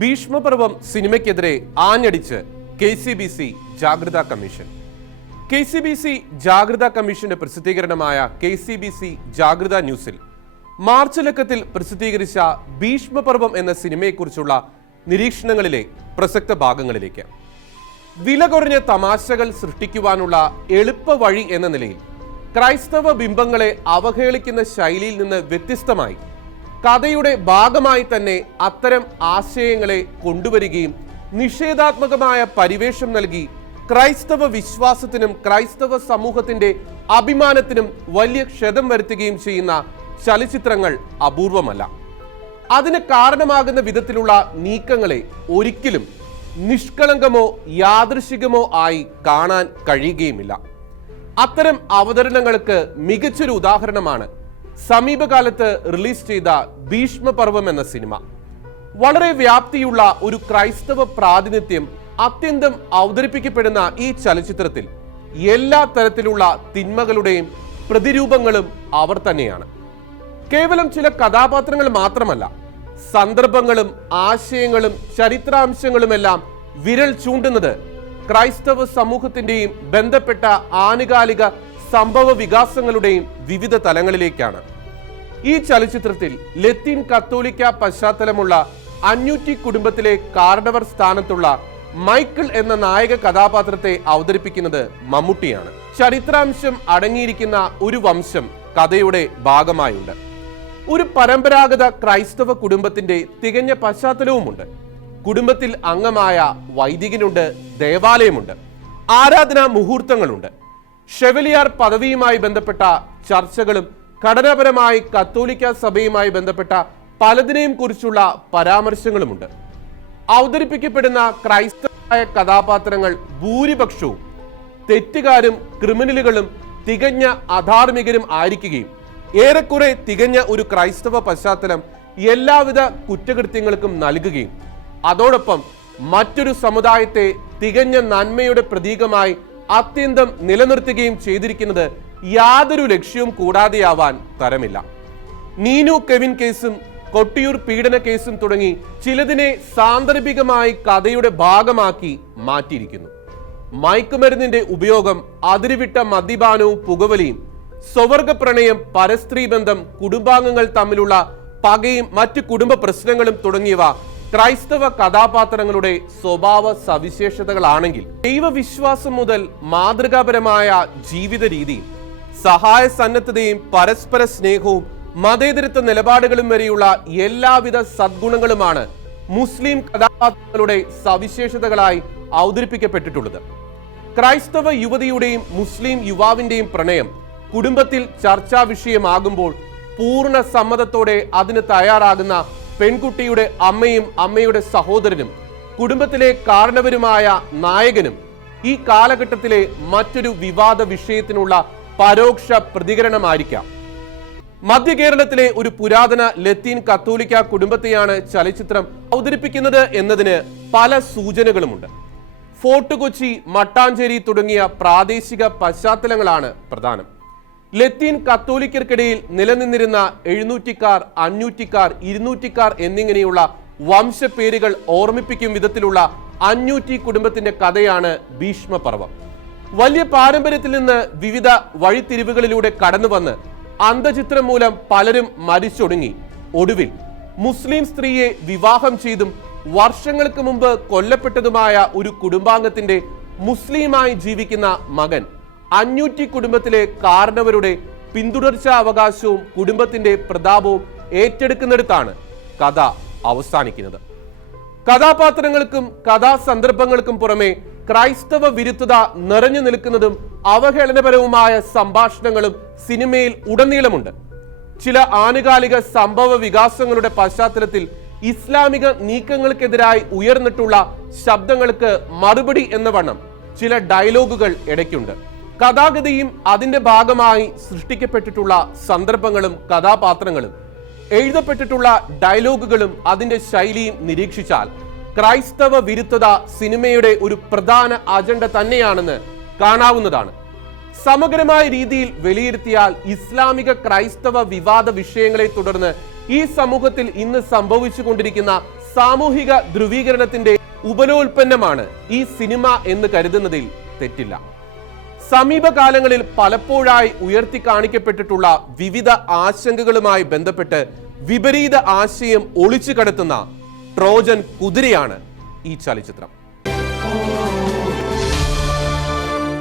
Bheeshma Parvam സിനിമയ്ക്കെതിരെ ആഞ്ഞടിച്ച് KCBC ജാഗ്രതാ commission. KCBC ജാഗ്രതാ കമ്മീഷന്റെ പ്രസിദ്ധീകരണമായ KCBC ജാഗ്രതാ ന്യൂസിൽ മാർച്ച് ലക്കത്തിൽ പ്രസിദ്ധീകരിച്ച ഭീഷ്മപർവം എന്ന സിനിമയെക്കുറിച്ചുള്ള നിരീക്ഷണങ്ങളിലെ പ്രസക്ത ഭാഗങ്ങളിലേക്ക്. വില കുറഞ്ഞ തമാശകൾ സൃഷ്ടിക്കുവാനുള്ള എളുപ്പ വഴി എന്ന നിലയിൽ ക്രൈസ്തവ ബിംബങ്ങളെ അവഹേളിക്കുന്ന ശൈലിയിൽ നിന്ന് വ്യത്യസ്തമായി കഥയുടെ ഭാഗമായി തന്നെ അത്തരം ആശയങ്ങളെ കൊണ്ടുവരികയും നിഷേധാത്മകമായ പരിവേഷം നൽകി ക്രൈസ്തവ വിശ്വാസത്തിനും ക്രൈസ്തവ സമൂഹത്തിന്റെ അഭിമാനത്തിനും വലിയ ക്ഷതം വരുത്തുകയും ചെയ്യുന്ന ചലച്ചിത്രങ്ങൾ അപൂർവമല്ല. അതിന് കാരണമാകുന്ന വിധത്തിലുള്ള നീക്കങ്ങളെ ഒരിക്കലും നിഷ്കളങ്കമോ യാദൃശികമോ ആയി കാണാൻ കഴിയുകയുമില്ല. അത്തരം അവതരണങ്ങൾക്ക് മികച്ചൊരു ഉദാഹരണമാണ് സമീപകാലത്ത് റിലീസ് ചെയ്ത ഭീഷ്മപർവം എന്ന സിനിമ. വളരെ വ്യാപ്തിയുള്ള ഒരു ക്രൈസ്തവ പ്രാതിനിധ്യം അത്യന്തം അവതരിപ്പിക്കപ്പെടുന്ന ഈ ചലച്ചിത്രത്തിൽ എല്ലാ തരത്തിലുള്ള തിന്മകളുടെയും പ്രതിരൂപങ്ങളും അവർ തന്നെയാണ്. കേവലം ചില കഥാപാത്രങ്ങൾ മാത്രമല്ല, സന്ദർഭങ്ങളും ആശയങ്ങളും ചരിത്രാംശങ്ങളുമെല്ലാം വിരൽ ചൂണ്ടുന്നത് ക്രൈസ്തവ സമൂഹത്തിന്റെയും ബന്ധപ്പെട്ട ആനുകാലിക സംഭവ വികാസങ്ങളുടെയും വിവിധ തലങ്ങളിലേക്കാണ്. ഈ ചലച്ചിത്രത്തിൽ ലത്തീൻ കത്തോലിക്ക പശ്ചാത്തലമുള്ള അന്യൂറ്റി കുടുംബത്തിലെ കാർഡവർ സ്ഥാനത്തുള്ള മൈക്കിൾ എന്ന നായക കഥാപാത്രത്തെ അവതരിപ്പിക്കുന്നത് മമ്മൂട്ടിയാണ്. ചരിത്രാംശം അടങ്ങിയിരിക്കുന്ന ഒരു വംശം കഥയുടെ ഭാഗമായുണ്ട്. ഒരു പരമ്പരാഗത ക്രൈസ്തവ കുടുംബത്തിന്റെ തികഞ്ഞ പശ്ചാത്തലവുമുണ്ട്. കുടുംബത്തിൽ അംഗമായ വൈദികനുണ്ട്, ദേവാലയമുണ്ട്, ആരാധനാ മുഹൂർത്തങ്ങളുണ്ട്, ഷെവലിയാർ പദവിയുമായി ബന്ധപ്പെട്ട ചർച്ചകളും ഘടനാപരമായി കത്തോലിക്ക സഭയുമായി ബന്ധപ്പെട്ട പലതിനെയും കുറിച്ചുള്ള പരാമർശങ്ങളുമുണ്ട്. അവതരിപ്പിക്കപ്പെടുന്ന ക്രൈസ്തവ കഥാപാത്രങ്ങൾ ഭൂരിപക്ഷവും തെറ്റുകാരും ക്രിമിനലുകളും തികഞ്ഞ അധാർമികരും ആയിരിക്കുകയും ഏറെക്കുറെ തികഞ്ഞ ഒരു ക്രൈസ്തവ പശ്ചാത്തലം എല്ലാവിധ കുറ്റകൃത്യങ്ങൾക്കും നൽകുകയും അതോടൊപ്പം മറ്റൊരു സമുദായത്തെ തികഞ്ഞ നന്മയുടെ പ്രതീകമായി അത്യന്തം നിലനിർത്തുകയും ചെയ്തിരിക്കുന്നത് യാതൊരു ലക്ഷ്യവും കൂടാതെയാവാൻ തരമില്ല. നീനു കെവിൻ കേസും കൊട്ടിയൂർ പീഡന കേസും തുടങ്ങി ചിലതിനെ സാന്ദർഭികമായി കഥയുടെ ഭാഗമാക്കി മാറ്റിയിരിക്കുന്നു. മയക്കുമരുന്നിന്റെ ഉപയോഗം, അതിരുവിട്ട മദ്യപാനവും പുകവലിയും, സ്വവർഗ പ്രണയം, പരസ്ത്രീ ബന്ധം, കുടുംബാംഗങ്ങൾ തമ്മിലുള്ള പകയും മറ്റു കുടുംബ പ്രശ്നങ്ങളും തുടങ്ങിയവ ക്രൈസ്തവ കഥാപാത്രങ്ങളുടെ സ്വഭാവ സവിശേഷതകളാണെങ്കിൽ ദൈവവിശ്വാസം മുതൽ മാതൃകാപരമായ ജീവിത രീതിയും സഹായ സന്നദ്ധതയും പരസ്പര സ്നേഹവും മതേതരത്വ നിലപാടുകളും വരെയുള്ള എല്ലാവിധ സദ്ഗുണങ്ങളുമാണ് മുസ്ലിം കഥാപാത്രങ്ങളുടെ സവിശേഷതകളായി അവതരിപ്പിക്കപ്പെട്ടിട്ടുള്ളത്. ക്രൈസ്തവ യുവതിയുടെയും മുസ്ലിം യുവാവിന്റെയും പ്രണയം കുടുംബത്തിൽ ചർച്ചാ വിഷയമാകുമ്പോൾ പൂർണ്ണ സമ്മതത്തോടെ അതിന് തയ്യാറാകുന്ന പെൺകുട്ടിയുടെ അമ്മയും അമ്മയുടെ സഹോദരനും കുടുംബത്തിലെ കാരണവരുമായ നായകനും ഈ കാലഘട്ടത്തിലെ മറ്റൊരു വിവാദ വിഷയത്തിനുള്ള പരോക്ഷ പ്രതികരണമായിരിക്കാം. മധ്യ കേരളത്തിലെ ഒരു പുരാതന ലത്തീൻ കത്തോലിക്ക കുടുംബത്തെയാണ് ചലച്ചിത്രം അവതരിപ്പിക്കുന്നത് എന്നതിന് പല സൂചനകളുമുണ്ട്. ഫോർട്ട് കൊച്ചി, മട്ടാഞ്ചേരി തുടങ്ങിയ പ്രാദേശിക പശ്ചാത്തലങ്ങളാണ് പ്രധാനം. ലത്തീൻ കത്തോലിക്കർക്കിടയിൽ നിലനിന്നിരുന്ന 700ക്കാർ, 500ക്കാർ, 200ക്കാർ എന്നിങ്ങനെയുള്ള വംശപ്പേരുകൾ ഓർമ്മിപ്പിക്കും വിധത്തിലുള്ള അന്യൂറ്റി കുടുംബത്തിന്റെ കഥയാണ് ഭീഷ്മപർവം. വലിയ പാരമ്പര്യത്തിൽ നിന്ന് വിവിധ വഴിത്തിരിവുകളിലൂടെ കടന്നുവന്ന് അന്ധചിത്രം മൂലം പലരും മരിച്ചൊടുങ്ങി ഒടുവിൽ മുസ്ലിം സ്ത്രീയെ വിവാഹം ചെയ്തും വർഷങ്ങൾക്ക് മുമ്പ് കൊല്ലപ്പെട്ടതുമായ ഒരു കുടുംബാംഗത്തിന്റെ മുസ്ലിമായി ജീവിക്കുന്ന മകൻ അന്യൂറ്റി കുടുംബത്തിലെ കാരണവരുടെ പിന്തുടർച്ചാ അവകാശവും കുടുംബത്തിന്റെ പ്രതാപവും ഏറ്റെടുക്കുന്നിടത്താണ് കഥ അവസാനിക്കുന്നത്. കഥാപാത്രങ്ങൾക്കും കഥാസന്ദർഭങ്ങൾക്കും പുറമെ ക്രൈസ്തവ വിരുദ്ധത നിറഞ്ഞു നിൽക്കുന്നതും അവഹേളനപരവുമായ സംഭാഷണങ്ങളും സിനിമയിൽ ഉടനീളമുണ്ട്. ചില ആനുകാലിക സംഭവ വികാസങ്ങളുടെ പശ്ചാത്തലത്തിൽ ഇസ്ലാമിക നീക്കങ്ങൾക്കെതിരായി ഉയർന്നിട്ടുള്ള ശബ്ദങ്ങൾക്ക് മറുപടി എന്ന വണ്ണം ചില ഡയലോഗുകൾ ഇടയ്ക്കുണ്ട്. കഥാഗതിയും അതിന്റെ ഭാഗമായി സൃഷ്ടിക്കപ്പെട്ടിട്ടുള്ള സന്ദർഭങ്ങളും കഥാപാത്രങ്ങളും എഴുതപ്പെട്ടിട്ടുള്ള ഡയലോഗുകളും അതിന്റെ ശൈലിയും നിരീക്ഷിച്ചാൽ ക്രൈസ്തവ വിരുദ്ധത സിനിമയുടെ ഒരു പ്രധാന അജണ്ട തന്നെയാണെന്ന് കാണാവുന്നതാണ്. സമഗ്രമായ രീതിയിൽ വിലയിരുത്തിയാൽ ഇസ്ലാമിക ക്രൈസ്തവ വിവാദ വിഷയങ്ങളെ തുടർന്ന് ഈ സമൂഹത്തിൽ ഇന്ന് സംഭവിച്ചുകൊണ്ടിരിക്കുന്ന സാമൂഹിക ധ്രുവീകരണത്തിന്റെ ഉപലോൽപ്പന്നമാണ് ഈ സിനിമ എന്ന് കരുതുന്നതിൽ തെറ്റില്ല. സമീപകാലങ്ങളിൽ പലപ്പോഴായി ഉയർത്തി കാണിക്കപ്പെട്ടിട്ടുള്ള വിവിധ ആശങ്കകളുമായി ബന്ധപ്പെട്ട് വിപരീത ആശയം ഒളിച്ചു കടത്തുന്ന ട്രോജൻ കുതിരയാണ് ഈ ചലച്ചിത്രം.